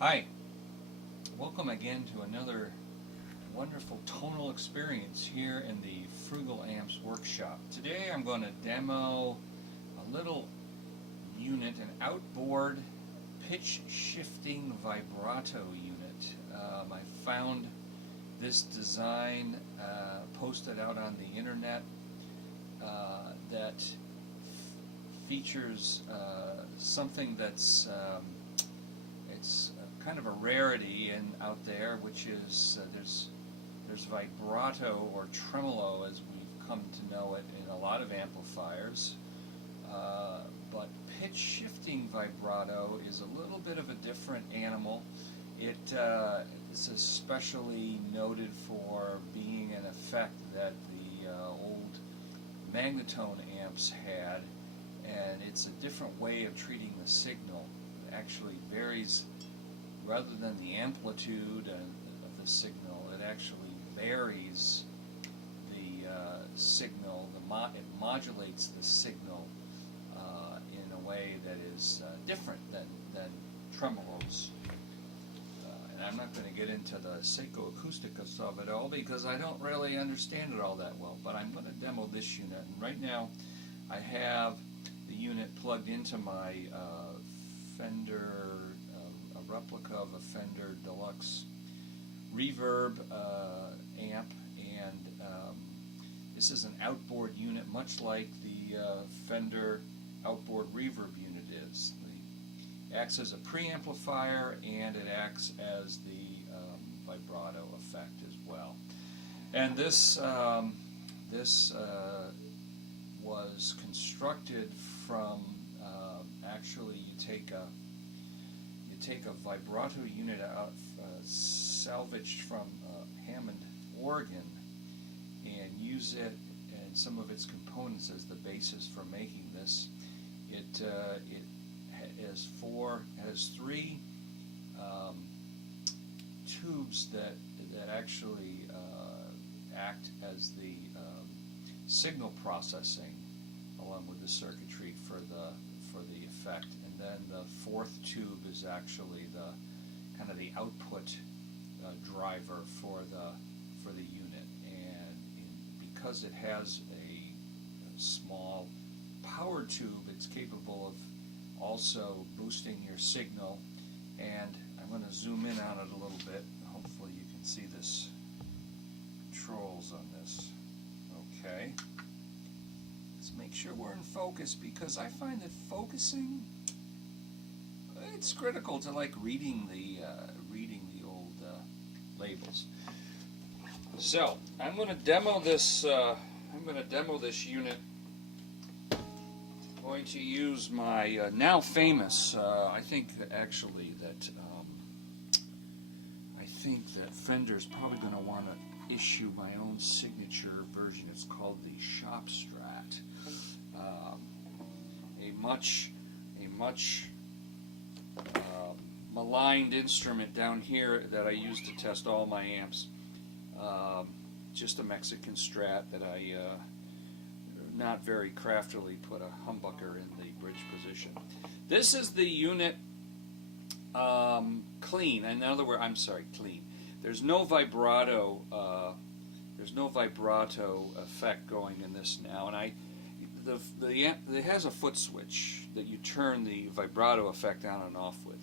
Hi, welcome again to another wonderful tonal experience here in the Frugal Amps workshop. Today I'm going to demo a little unit, an outboard pitch shifting vibrato unit. I found this design posted out on the internet that features something that's it's kind of a rarity out there, which is there's vibrato or tremolo as we've come to know it in a lot of amplifiers, but pitch shifting vibrato is a little bit of a different animal. It is especially noted for being an effect that the old magnetone amps had, and it's a different way of treating the signal. It actually varies, rather than the amplitude of the signal, it actually varies the signal. It modulates the signal in a way that is different than tremolos. And I'm not going to get into the psychoacoustics of it all because I don't really understand it all that well, but I'm going to demo this unit. And right now I have the unit plugged into my Fender, a replica of a Fender Deluxe Reverb amp, and this is an outboard unit, much like the Fender outboard reverb unit is. It acts as a preamplifier and it acts as the vibrato effect as well. And this was constructed from actually you take a vibrato unit out salvaged from Hammond organ and use it and some of its components as the basis for making this. It has three tubes that actually act as the signal processing along with the circuitry for the effect, and then the fourth tube is actually the kind of the output driver for the unit. And because it has a small power tube, it's capable of also boosting your signal. And I'm going to zoom in on it a little bit. Hopefully you can see this controls on this. Okay. Let's make sure we're in focus, because I find that focusing, it's critical to like reading the old labels. So I'm going to demo this. Unit. I'm going to use my now famous. I think actually that Fender's probably going to want to issue my own signature version. It's called the Shop Strat. A much maligned instrument down here that I use to test all my amps. Just a Mexican Strat that I not very craftily put a humbucker in the bridge position. This is the unit clean. In other words, I'm sorry, clean. There's no vibrato. There's no vibrato effect going in this now, and it has a foot switch that you turn the vibrato effect on and off with.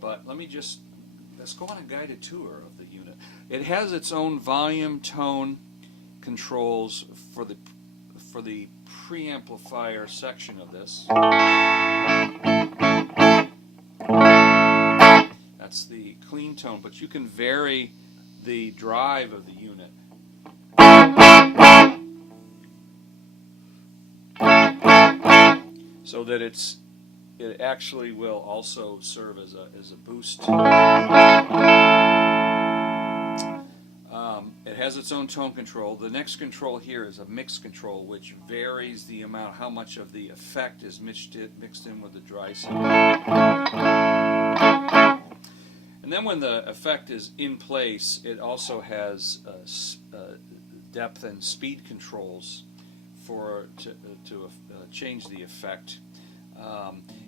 But let's go on a guided tour of the unit. It has its own volume, tone controls for the preamplifier section of this. That's the clean tone, but you can vary the drive of the unit. So that it actually will also serve as a boost. It has its own tone control. The next control here is a mix control, which varies the amount, how much of the effect is mixed in with the dry signal. And then when the effect is in place, it also has depth and speed controls to change the effect.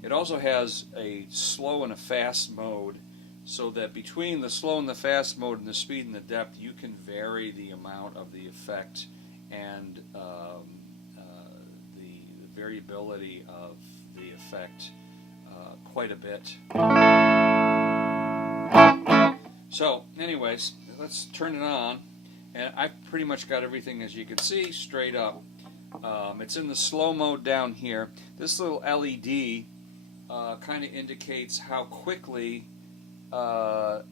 It also has a slow and a fast mode so that between the slow and the fast mode and the speed and the depth, you can vary the amount of the effect and the variability of the effect quite a bit. So anyways, let's turn it on, and I've pretty much got everything, as you can see, straight up. It's in the slow mode down here. This little LED kind of indicates how quickly our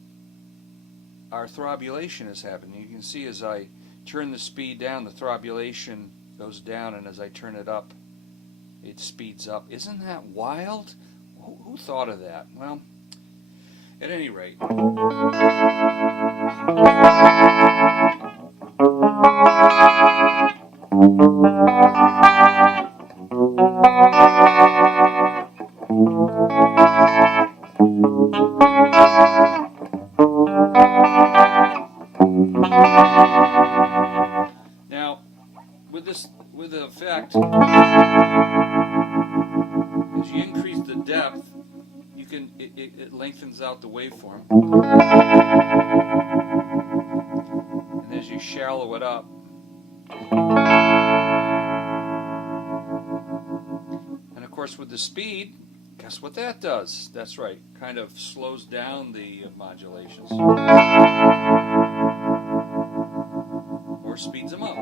throbulation is happening. You can see as I turn the speed down, the throbulation goes down, and as I turn it up, it speeds up. Isn't that wild? Who thought of that? Well, at any rate. Now, with the effect, as you increase the depth, it lengthens out the waveform, and as you shallow it up, and of course with the speed, guess what that does? That's right, kind of slows down the modulations or speeds them up.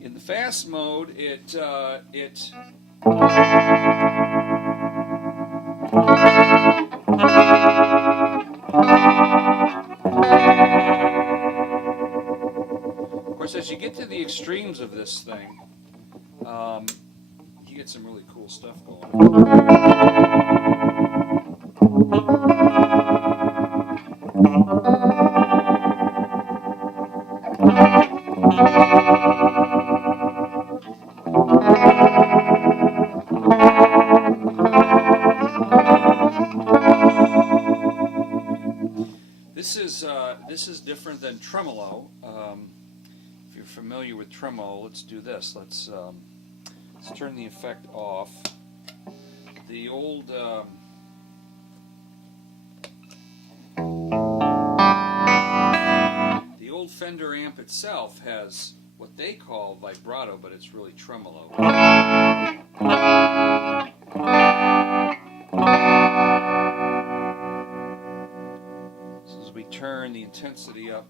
In the fast mode, of course, as you get to the extremes of this thing, you get some really cool stuff going on. This is different than tremolo. If you're familiar with tremolo, let's do this. Let's turn the effect off. The old Fender amp itself has what they call vibrato, but it's really tremolo. So as we turn the intensity up,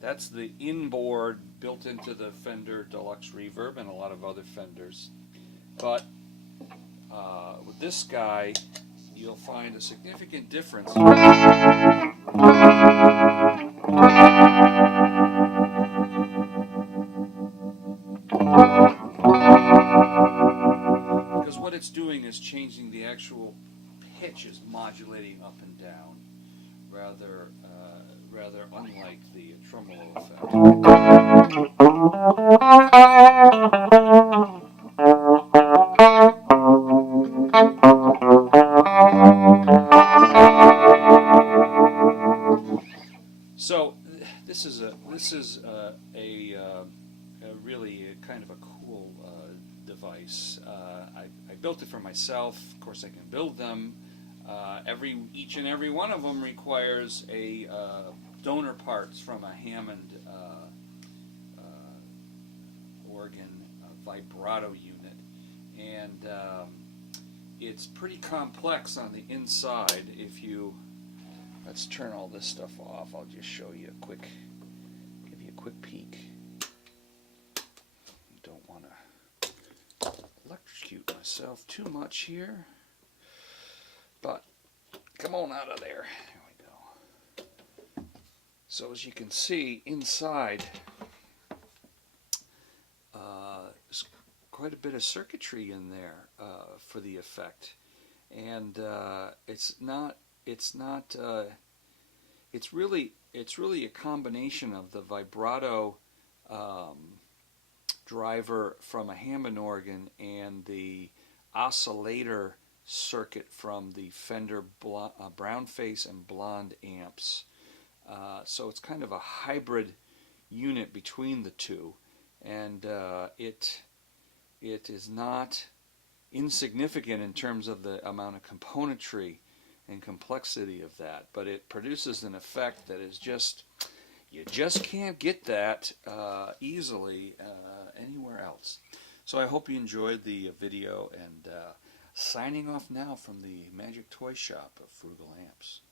that's the inboard built into the Fender Deluxe Reverb and a lot of other Fenders. But with this guy, you'll find a significant difference. Because what it's doing is changing the actual pitch, is modulating up and down, rather unlike the tremolo effect. So this is really kind of a cool device. I built it for myself. Of course, I can build them. Each and every one of them requires a donor parts from a Hammond organ vibrato unit, and it's pretty complex on the inside. Let's turn all this stuff off. I'll just show you give you a quick peek. Don't want to electrocute myself too much here, but come on out of there. There we go. So as you can see, inside there's quite a bit of circuitry in there for the effect, and it's really a combination of the vibrato driver from a Hammond organ and the oscillator circuit from the Fender brown face and blonde amps. So it's kind of a hybrid unit between the two, and it is not insignificant in terms of the amount of componentry and complexity of that, but it produces an effect that is just, you just can't get that easily anywhere else. So I hope you enjoyed the video, and signing off now from the Magic Toy Shop of Frugal Amps.